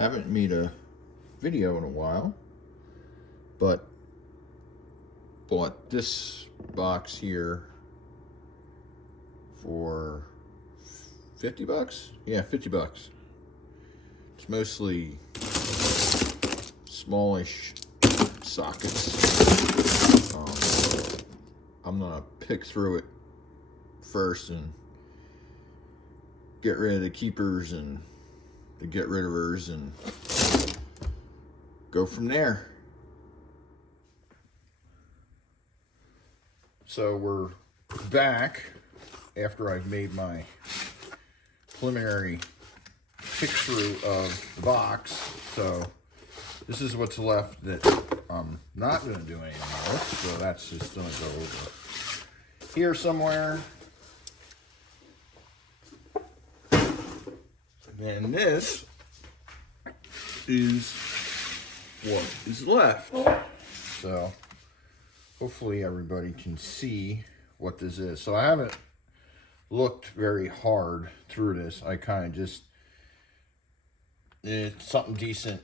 Haven't made a video in a while, but bought this box here for 50 bucks? Yeah, 50 bucks. It's mostly smallish sockets. I'm gonna pick through it first and get rid of the keepers and the get rid ofers and go from there. So we're back after I've made my preliminary pick through of the box. So this is what's left that I'm not going to do anything with. So that's just going to go over here somewhere. And this is what is left. So hopefully everybody can see what this is. So I haven't looked very hard through this. I kind of just, it's something decent,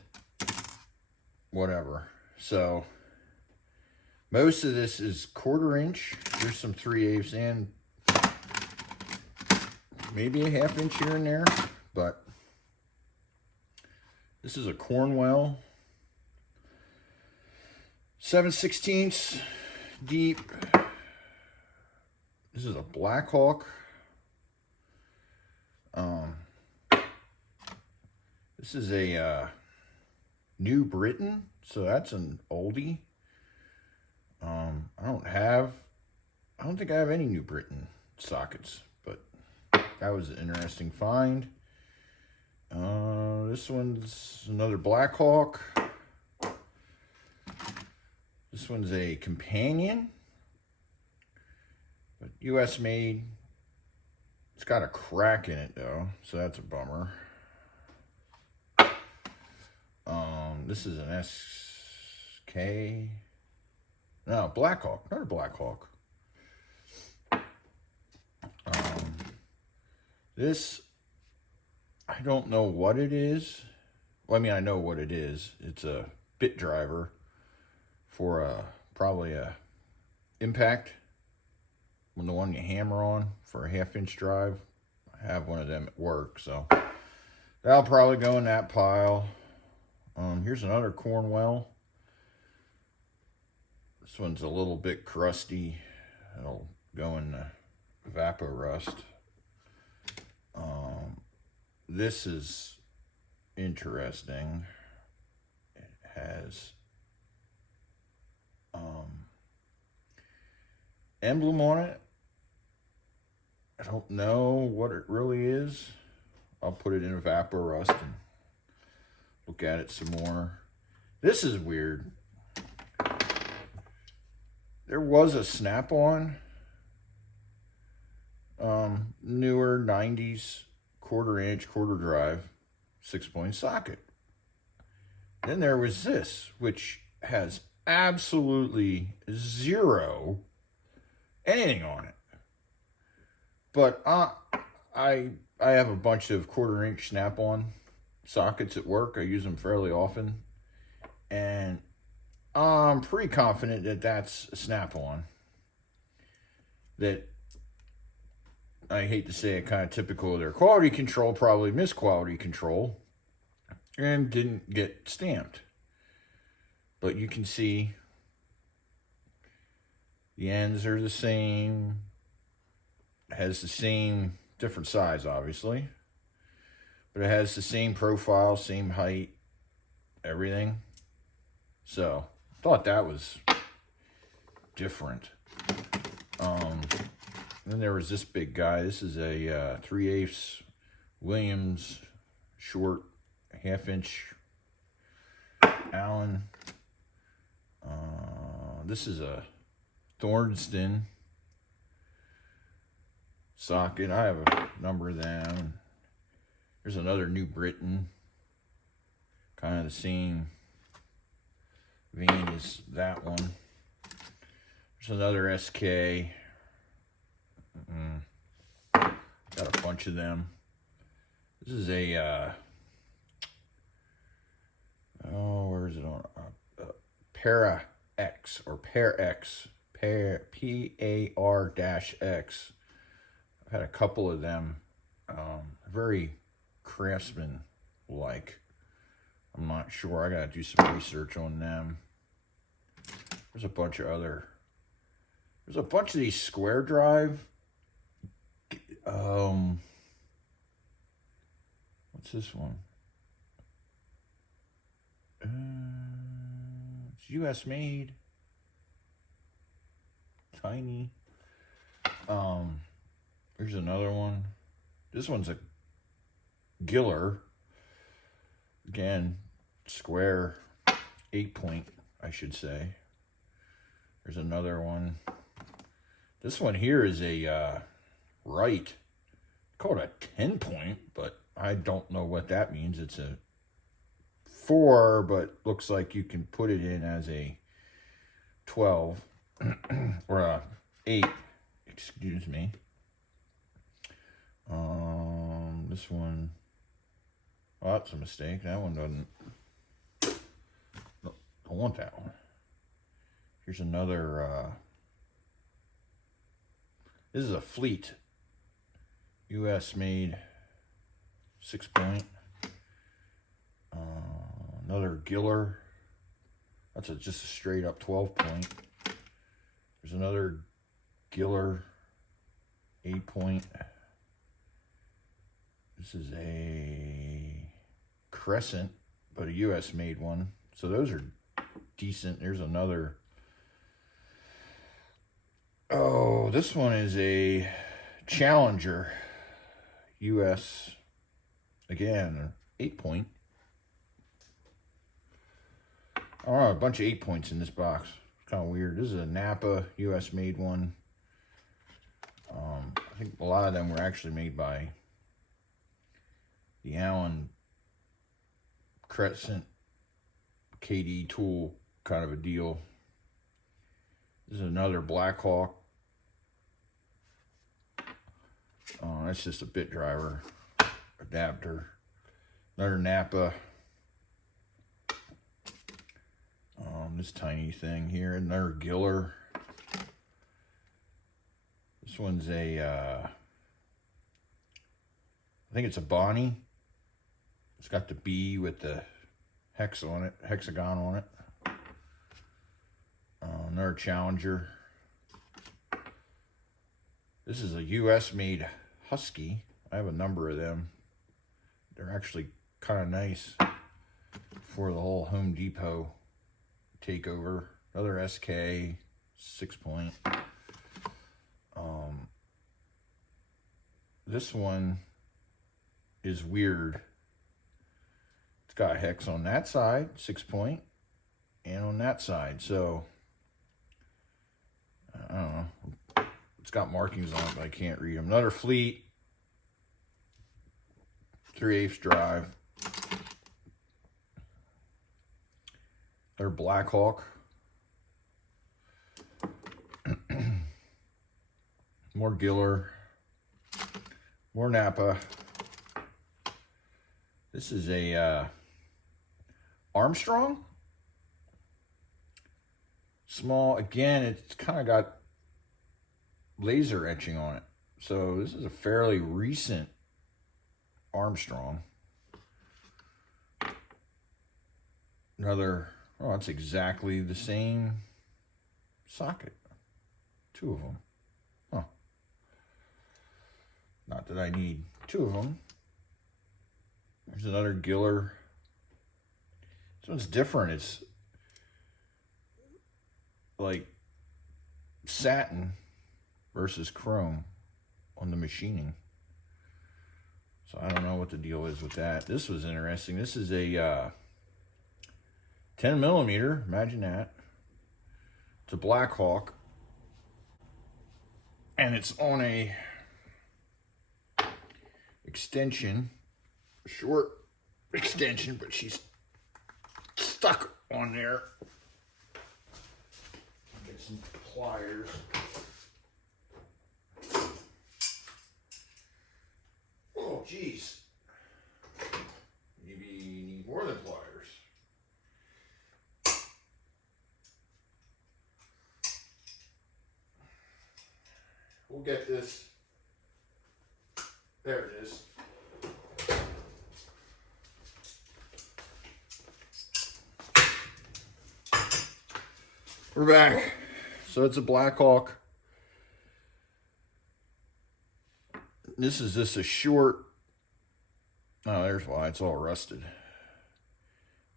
whatever. So most of this is 1/4 inch. There's some 3/8 and maybe a 1/2 inch here and there, but this is a Cornwell 7/16 deep. This is a Black Hawk. This is a New Britain, so that's an oldie. I don't think I have any New Britain sockets, but that was an interesting find. This one's another Black Hawk. This one's a Companion, but US made. It's got a crack in it though, so that's a bummer. This is an SK. No, Black Hawk, another Black Hawk. This, I don't know what it is. Well, I mean, I know what it is. It's a bit driver for probably a impact. When the one you hammer on for a 1/2 inch drive. I have one of them at work, so that'll probably go in that pile. Here's another Cornwell. This one's a little bit crusty. It'll go in the Vapor Rust. This is interesting. It has emblem on it. I don't know what it really is. I'll put it in a Vapor Rust and look at it some more. This is weird. There was a snap-on, newer 90s 1/4 inch, 1/4 drive, 6-point socket. Then there was this, which has absolutely zero anything on it. But I have a bunch of 1/4 inch snap-on sockets at work. I use them fairly often, and I'm pretty confident that that's a snap-on. That, I hate to say it, kind of typical of their quality control, probably missed quality control and didn't get stamped. But you can see the ends are the same. Has the same, different size obviously, but it has the same profile, same height, everything. So thought that was different. Then there was this big guy. This is a 3/8 Williams short 1/2 inch Allen. This is a Thornston socket. I have a number of them. There's another New Britain, kind of the same vein as that one. There's another SK. Got a bunch of them. This is a where is it on? Para X or Pear X, PAR-X. I've had a couple of them, very Craftsman-like. I'm not sure. I gotta do some research on them. There's a bunch of these square drive. What's this one? It's U.S. made. Tiny. Here's another one. This one's a Giller. Again, square, 8-point, I should say. There's another one. This one here is a Wright. Called a 10-point, but I don't know what that means. It's a 4, but looks like you can put it in as a 12 or a 8. Excuse me. This one. Oh, that's a mistake. That one doesn't. No, I want that one. Here's another. This is a Fleet. U.S. made 6-point. Another Giller. That's just a straight up 12-point. There's another Giller 8-point. This is a Crescent, but a U.S. made one. So those are decent. There's another. Oh, this one is a Challenger. U.S. Again, 8-point. Oh, a bunch of 8-points in this box. It's kind of weird. This is a Napa U.S. made one. I think a lot of them were actually made by the Allen Crescent KD tool kind of a deal. This is another Blackhawk. That's just a bit driver adapter. Another Napa. This tiny thing here. Another Giller. This one's a, I think it's a Bonnie. It's got the B with the hexagon on it. Another Challenger. This is a U.S. made Husky. I have a number of them. They're actually kind of nice for the whole Home Depot takeover. Another SK 6-point. This one is weird. It's got a hex on that side, 6-point, and on that side. So I don't know. It's got markings on it, but I can't read them. Another Fleet, 3/8 drive. Another Blackhawk. More Giller. More Napa. This is a Armstrong. Small. Again, it's kind of got laser etching on it. So this is a fairly recent Armstrong. Another, oh, it's exactly the same socket. 2 of them. Huh. Not that I need 2 of them. There's another Giller. This one's different. It's like satin versus chrome on the machining. So I don't know what the deal is with that. This was interesting. This is a 10 millimeter. Imagine that. It's a Blackhawk. And it's on a extension. A short extension, but she's stuck on there. Get some pliers. Oh, geez. Maybe you need more than pliers. we'll get this. There it is. We're back. So it's a Black Hawk. This is just a short. Oh, there's why it's all rusted.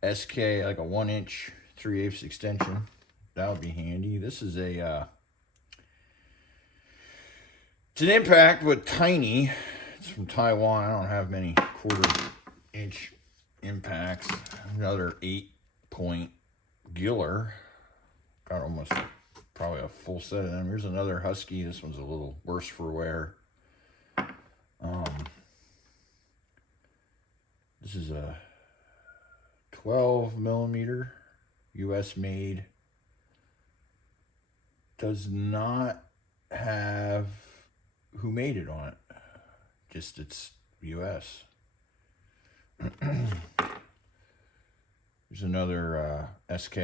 SK, like a 1-inch 3/8 extension. That would be handy. This is a it's an impact, but tiny. It's from Taiwan. I don't have many 1/4-inch impacts. Another 8-point Giller. Got almost probably a full set of them. Here's another Husky. This one's a little worse for wear. This is a 12mm US made. Does not have who made it on it. Just it's US. There's another SK.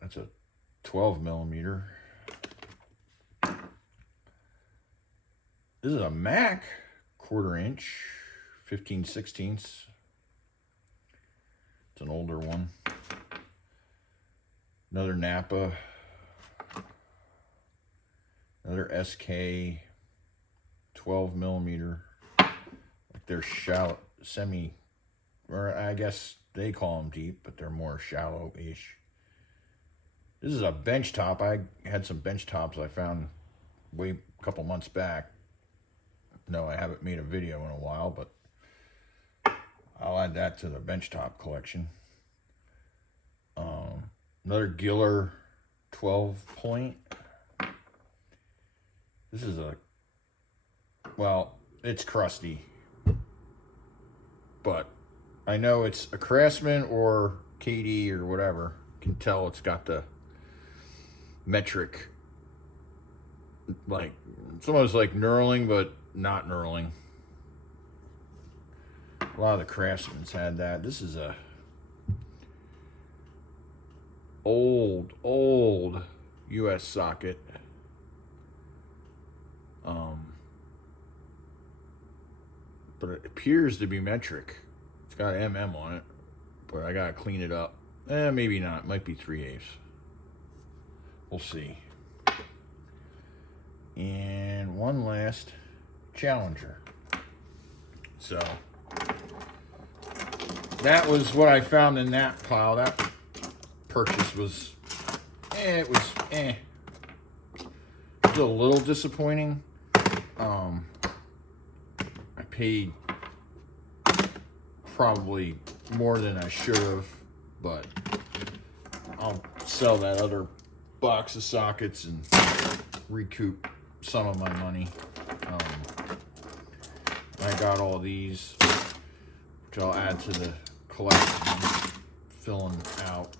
That's a 12mm. This is a Mac 1/4-inch 15/16. It's an older one. Another Napa. Another SK 12mm. Like they're shallow, or I guess they call them deep, but they're more shallow-ish. This is a bench top. I had some bench tops I found a couple months back. No, I haven't made a video in a while, but I'll add that to the bench top collection. Another Giller 12-point. This is well, it's crusty, but I know it's a Craftsman or KD or whatever. You can tell it's got the metric, like it's almost like knurling, but not knurling. A lot of the Craftsmans had that. This is a old US socket. But it appears to be metric. It's got MM on it, but I gotta clean it up. Maybe not. It might be 3/8. We'll see. And one last Challenger. So that was what I found in that pile. That purchase was it was a little disappointing. I paid probably more than I should have, but I'll sell that other box of sockets and recoup some of my money. I got all these, which I'll add to the collection, filling out.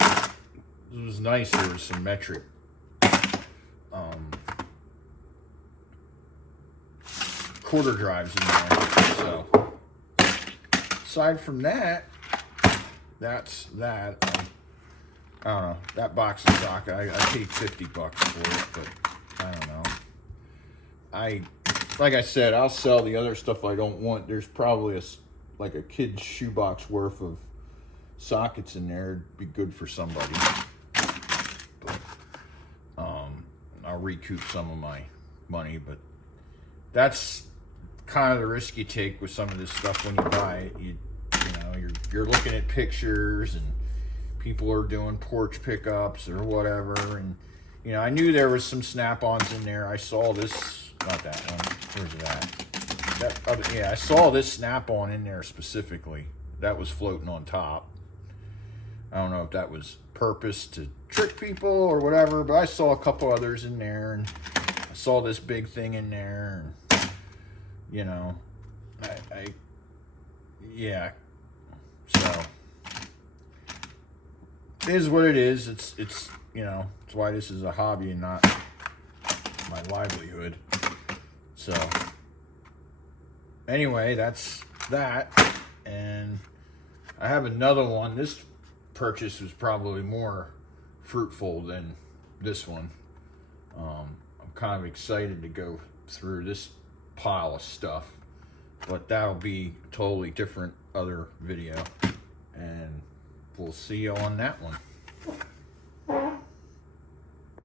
It was nice. There was some metric quarter drives in there. So aside from that, that's that. I don't know, that box of socket, I paid $50 for it, but I don't know. Like I said, I'll sell the other stuff I don't want. There's probably like a kid's shoebox worth of sockets in there. It'd be good for somebody. But I'll recoup some of my money, but that's kind of the risk you take with some of this stuff when you buy it. You know, you're looking at pictures and people are doing porch pickups or whatever, and you know, I knew there was some snap-ons in there. I saw this, not that one. Where's that other, yeah, I saw this snap-on in there specifically. That was floating on top. I don't know if that was purpose to trick people or whatever, but I saw a couple others in there, and I saw this big thing in there, and you know, yeah. So it is what it is. It's you know, it's why this is a hobby and not my livelihood. So anyway, that's that. And I have another one. This purchase was probably more fruitful than this one. I'm kind of excited to go through this pile of stuff, but that'll be totally different other video, and we'll see you on that one.